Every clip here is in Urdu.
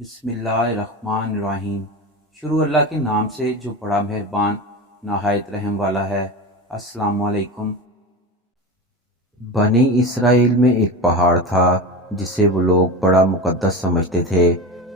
بسم اللہ الرحمن الرحیم۔ شروع اللہ کے نام سے جو بڑا مہربان نہایت رحم والا ہے۔ السلام علیکم۔ بنی اسرائیل میں ایک پہاڑ تھا جسے وہ لوگ بڑا مقدس سمجھتے تھے۔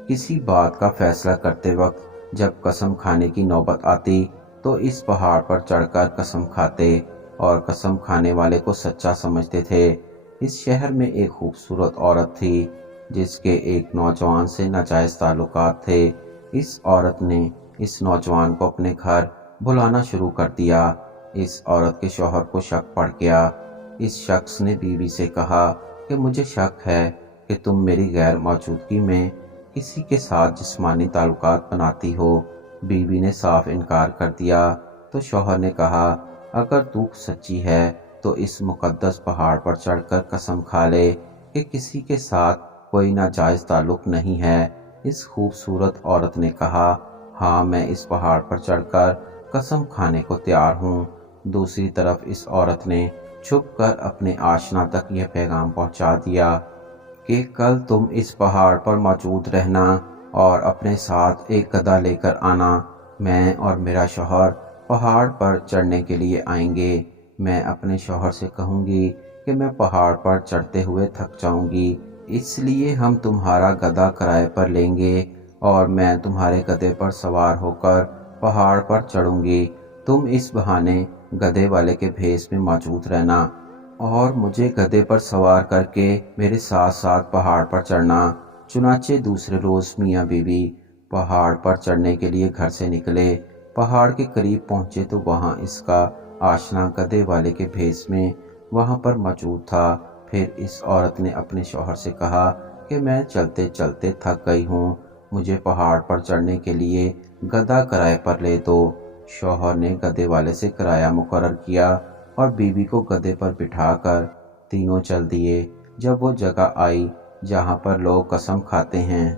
کسی بات کا فیصلہ کرتے وقت جب قسم کھانے کی نوبت آتی تو اس پہاڑ پر چڑھ کر قسم کھاتے اور قسم کھانے والے کو سچا سمجھتے تھے۔ اس شہر میں ایک خوبصورت عورت تھی جس کے ایک نوجوان سے ناجائز تعلقات تھے۔ اس عورت نے اس نوجوان کو اپنے گھر بلانا شروع کر دیا۔ اس عورت کے شوہر کو شک پڑ گیا۔ اس شخص نے بیوی سے کہا کہ مجھے شک ہے کہ تم میری غیر موجودگی میں کسی کے ساتھ جسمانی تعلقات بناتی ہو۔ بیوی نے صاف انکار کر دیا تو شوہر نے کہا اگر تو سچی ہے تو اس مقدس پہاڑ پر چڑھ کر قسم کھا لے کہ کسی کے ساتھ کوئی ناجائز تعلق نہیں ہے۔ اس خوبصورت عورت نے کہا ہاں میں اس پہاڑ پر چڑھ کر قسم کھانے کو تیار ہوں۔ دوسری طرف اس عورت نے چھپ کر اپنے آشنا تک یہ پیغام پہنچا دیا کہ کل تم اس پہاڑ پر موجود رہنا اور اپنے ساتھ ایک گدھا لے کر آنا۔ میں اور میرا شوہر پہاڑ پر چڑھنے کے لیے آئیں گے۔ میں اپنے شوہر سے کہوں گی کہ میں پہاڑ پر چڑھتے ہوئے تھک جاؤں گی، اس لیے ہم تمہارا گدھا کرائے پر لیں گے اور میں تمہارے گدھے پر سوار ہو کر پہاڑ پر چڑھوں گی۔ تم اس بہانے گدھے والے کے بھیس میں موجود رہنا اور مجھے گدھے پر سوار کر کے میرے ساتھ ساتھ پہاڑ پر چڑھنا۔ چنانچہ دوسرے روز میاں بیوی پہاڑ پر چڑھنے کے لیے گھر سے نکلے۔ پہاڑ کے قریب پہنچے تو وہاں اس کا آشنا گدھے والے کے بھیس میں وہاں پر موجود تھا۔ پھر اس عورت نے اپنے شوہر سے کہا کہ میں چلتے چلتے تھک گئی ہوں، مجھے پہاڑ پر چڑھنے کے لیے گدھا کرائے پر لے دو۔ شوہر نے گدھے والے سے کرایہ مقرر کیا اور بیوی کو گدھے پر بٹھا کر تینوں چل دیے۔ جب وہ جگہ آئی جہاں پر لوگ قسم کھاتے ہیں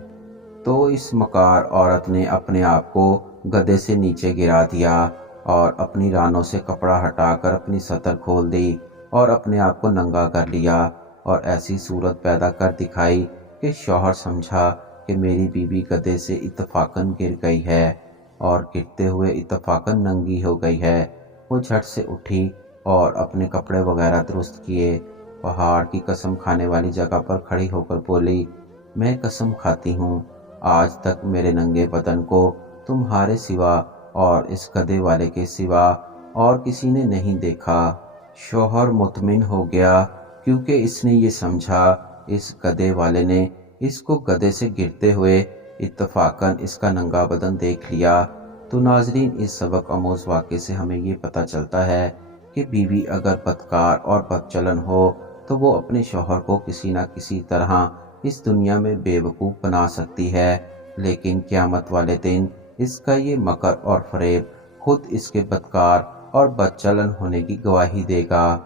تو اس مکار عورت نے اپنے آپ کو گدھے سے نیچے گرا دیا اور اپنی رانوں سے کپڑا ہٹا کر اپنی سطر کھول دی اور اپنے آپ کو ننگا کر لیا اور ایسی صورت پیدا کر دکھائی کہ شوہر سمجھا کہ میری بیوی گدھے سے اتفاقاً گر گئی ہے اور گرتے ہوئے اتفاقاً ننگی ہو گئی ہے۔ وہ جھٹ سے اٹھی اور اپنے کپڑے وغیرہ درست کیے، پہاڑ کی قسم کھانے والی جگہ پر کھڑی ہو کر بولی میں قسم کھاتی ہوں آج تک میرے ننگے بدن کو تمہارے سوا اور اس گدھے والے کے سوا اور کسی نے نہیں دیکھا۔ شوہر مطمئن ہو گیا کیونکہ اس نے یہ سمجھا اس گدھے والے نے اس کو گدھے سے گرتے ہوئے اتفاقاً اس کا ننگا بدن دیکھ لیا۔ تو ناظرین اس سبق آموز واقعے سے ہمیں یہ پتہ چلتا ہے کہ بیوی اگر بدکار اور بدچلن ہو تو وہ اپنے شوہر کو کسی نہ کسی طرح اس دنیا میں بے وقوف بنا سکتی ہے، لیکن قیامت والے دن اس کا یہ مکر اور فریب خود اس کے بدکار اور بدچلن ہونے کی گواہی دے گا۔